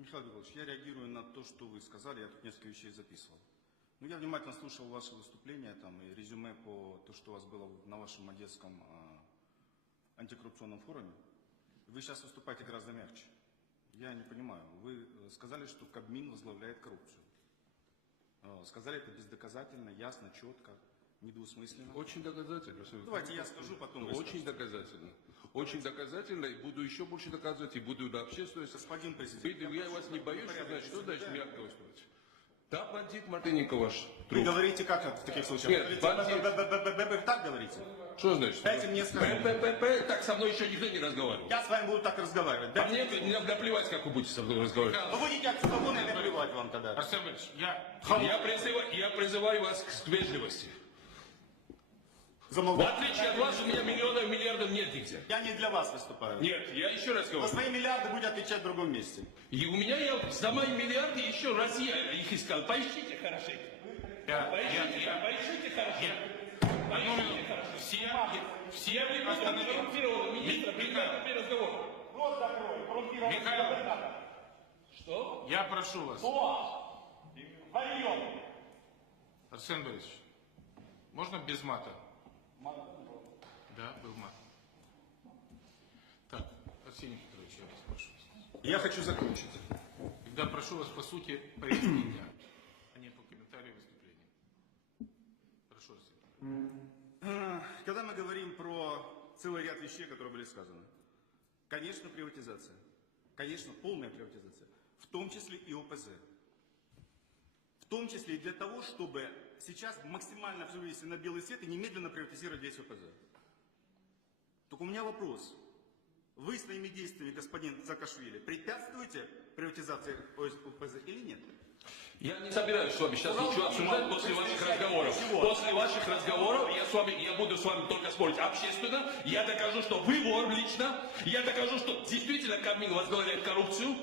Михаил Григорьевич, я реагирую на то, что вы сказали, я тут несколько вещей записывал. Ну, я внимательно слушал ваши выступления там, и резюме по то, что у вас было на вашем одесском а, антикоррупционном форуме. Вы сейчас выступаете гораздо мягче. Я не понимаю. Вы э, сказали, что Кабмин возглавляет коррупцию. Э, Сказали это бездоказательно, ясно, четко, недвусмысленно. Очень доказательно. Давайте я скажу, потом вы Очень скажете. доказательно. Очень доказательно, и буду еще больше доказывать, и буду на общественность. Господин президент, Видите, я прошу вас не боюсь, что значит, что значит мягко выступать. Да, бандит Мартыненко ваш Вы друг. говорите как в таких случаях? Нет, Вы говорите, бандит. «Б-б-б-б-б-б», так говорите? Что значит? Дайте мне сказать. Так со мной еще никто не разговаривал. Я с вами буду так разговаривать. А Дайте мне, мне наплевать, как вы будете со мной разговаривать. Вы будете от свободы или плевать вам тогда? Арсен Борисович, я... Я призываю, я призываю вас к вежливости. В Замолчать. отличие от вас, у меня миллионов, миллиардов нет нигде. Я не для вас выступаю. Нет, я еще раз За говорю. свои миллиарды будете отвечать в другом месте. И у меня я за мои миллиарды еще раз я их искал. Поищите хорошенько. Я, я, Поищите, я, поищите хорошенько. одну Поищите минуту. хорошенько. Все, Все вы будете Останови. коррумпированного министра, Ми- предметный разговор. Михаил, Что? я прошу вас. Арсен Борисович, можно без мата? Да, был мат. Так, Арсений Петрович, я вас прошу. Я хочу закончить. Тогда прошу вас по сути повестки дня, а не по комментарию выступления. Прошу, Арсений Петрович. Когда мы говорим про целый ряд вещей, которые были сказаны, конечно, приватизация. Конечно, полная приватизация. В том числе и ОПЗ. В том числе и для того, чтобы сейчас максимально все вывести на белый свет и немедленно приватизировать весь ОПЗ. Только у меня вопрос. Вы своими действиями, господин Саакашвили, препятствуете приватизации ОПЗ или нет? Я не собираюсь с вами сейчас ничего обсуждать после ваших разговоров. Чего? После ваших разговоров я с вами, я буду с вами только спорить общественно. Я докажу, что вы вор лично. Я докажу, что действительно Кабмин возглавляет коррупцию.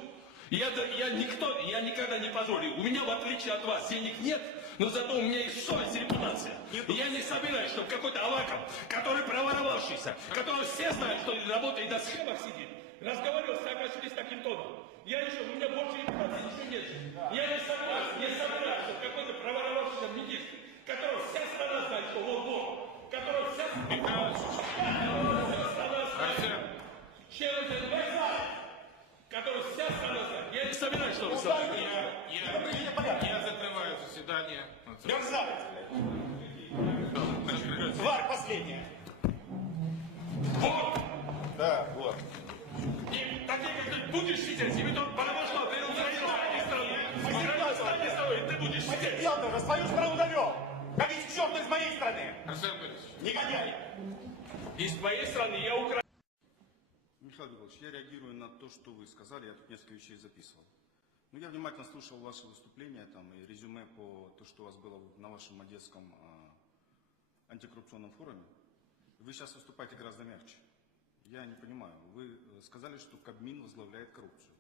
Я, я никто, я никогда не позволю. У меня, в отличие от вас, денег нет, но зато у меня есть совесть и репутация. И я не собираюсь, чтобы какой-то Аваков, который проворовавшийся, которого все знают, что работает на схемах сидит, разговаривал с Саакашвили с таким тоном. Я еще, у меня больше репутации ничего нет. Я не собираюсь, не собираюсь, чтобы какой-то проворовавшийся министр, которого вся страна знает, что он вор, которого вся, Михаил вся страна знает, Арсен, чем это знает, которого вся страна знает. Я не собираюсь, чтобы с вами я, я, я закрываю заседание. Мерзавец! Тварь последняя! Вот! Да, вот. И такие, как ты, будешь сидеть, и потом потому что ты украинской страны, украинской страны, и ты будешь сидеть. Тоже свою страну довел! Как из черта из моей страны! Арсен Борисович, Негодяй! Из твоей страны я украинский. Михаил Григорьевич, я реагирую на то, что вы сказали, я тут несколько вещей записывал. Ну, я внимательно слушал ваши выступления там, и резюме по то, что у вас было на вашем одесском а, антикоррупционном форуме. Вы сейчас выступаете гораздо мягче. Я не понимаю. Вы э, сказали, что Кабмин возглавляет коррупцию.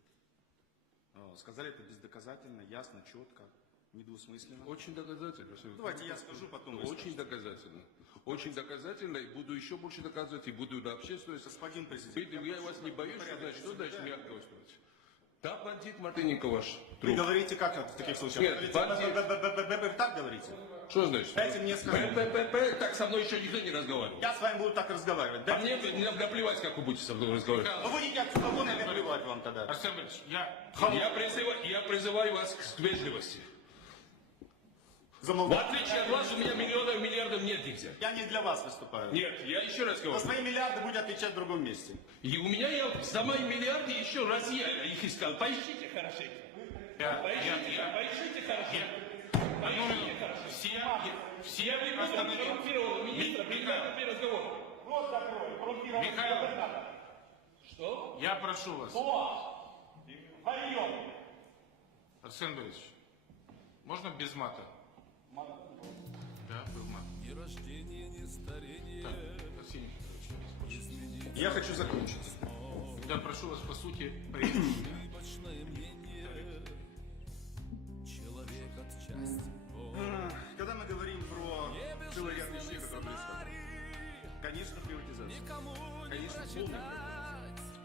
Э, Сказали это бездоказательно, ясно, четко, недвусмысленно. Очень доказательно. Давайте я скажу, потом вы Очень скажете. доказательно. Очень доказательно, и буду еще больше доказывать, и буду на общественность. Господин президент, я прошу вас не боюсь, что значит, что значит мягко выступать. Да, бандит Мартыненко ваш Вы друг. говорите как в таких случаях? Нет, Вы бандит. Так говорите? Что значит? Дайте мне сказать. Так со мной еще никто не разговаривал. Я с вами буду так разговаривать. А мне наплевать, как вы будете со мной разговаривать. Вы будете от свободы или плевать вам тогда? Арсен Борисович, я... Я призываю, я призываю вас к вежливости. В отличие от вас, у меня миллионов, миллиардов нет нигде. Я не для вас выступаю. Нет, я еще раз За говорю. свои миллиарды будете отвечать в другом месте. И у меня я за мои миллиарды еще раз я их искал. Поищите хорошенько. Я, я, Поищите, я, поищите хорошенько. одну Поищите минуту. хорошенько. Все, Все вы будете Останови. коррумпированного министра, Ми- предметный разговор. Михаил, Что? я прошу вас. Арсен Борисович, можно без мата? Да, был мат. Ни рождения, ни Так, Петрович, я хочу закончить. Тогда прошу вас по сути. Человек отчасти Когда мы говорим про целый ряд вещей, которые сказаны, конечно, приватизация. Никому не Конечно, полная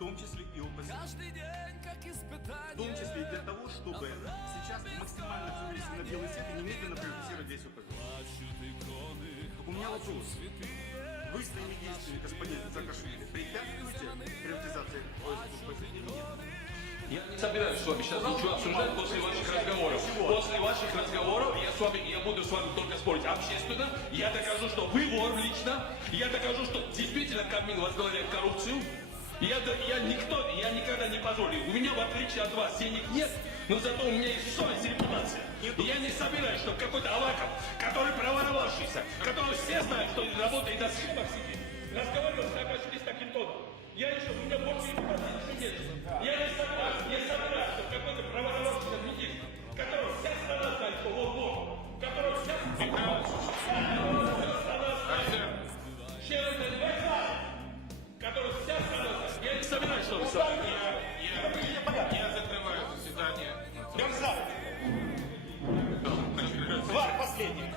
том числе и ОПЗ. Каждый день, как В том испытание. числе и для того, чтобы сейчас максимально вывести на белый свет и немедленно приватизировать весь. Так у меня вопрос. Вы своими действиями, господин Саакашвили, препятствуете приватизации или нет? Я не собираюсь с вами сейчас ничего обсуждать после ваших разговоров. После ваших разговоров я с вами, я буду с вами только спорить общественно. Я докажу, что вы вор лично. Я докажу, что действительно Кабмин возглавляет коррупцию. Я, я никто, я никогда не позволю. У меня, в отличие от вас, денег нет, но зато у меня есть совесть и репутация. И я не собираюсь, чтобы какой-то Аваков, который проворовавшийся, который все знают, что работает на схемах сидит, разговаривал с таким тоном. Я еще, у меня больше репутации нет. Я не согласен, не согласен, последний.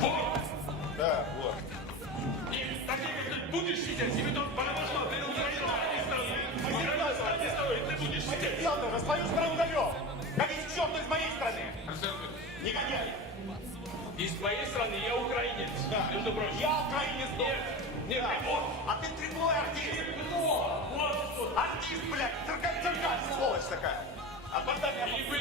Вот! Да, вот. И такими ты будешь сидеть, и ведь потому что ты Украину не Украина стране стоит, ты будешь сидеть. Сделано, свою страну довел. Как из черт из моей страны. Негодяй. Из твоей страны я украинец, да. между прочим. Я украинец, нет. Нет, да. вот. А ты трибуной артист. Кто? Вот. Артист, блядь, циркач, циркач, сволочь такая. А потом я... И вы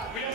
God.